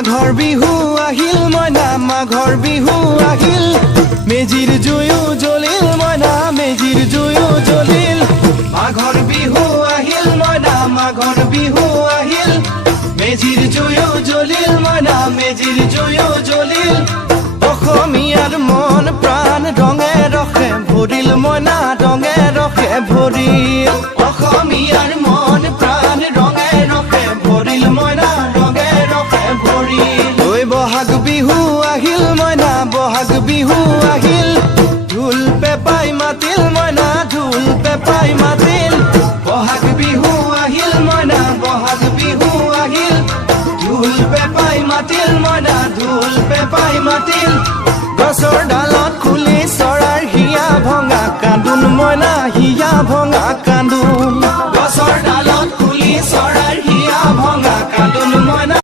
মাঘৰ বিহু আহিল মইনা মাঘৰ বিহু আহিল মেজিৰ জুয়ো জ্বলিল মইনা মেজিৰ জুয়ো জ্বলিল মাঘৰ বিহু আহিল মইনা মাঘৰ বিহু আহিল মেজিৰ জুয়ো জ্বলিল মইনা মেজিৰ জুয়ো জ্বলিল অসমীয়াৰ মন প্ৰাণ ৰঙে ৰখে ভৰিল মইনা ৰঙে ৰখে ভৰিল অসমীয়াৰ মন প্ৰাণ ৰঙে ৰখে ভৰিল মইনা ৰঙে ৰখে ভৰিল ঐ বহাগ বিহু আহিল মইনা বহাগ বিহু আহিল ঢোল পেপাই মাতিল মইনা ঢোল পেপাই মাতিল বহাগ বিহু আহিল মইনা বহাগ বিহু আহিল ঢোল পেপাই মাতিল মইনা ঢোল পেপাই মাতিল গছৰ ডাল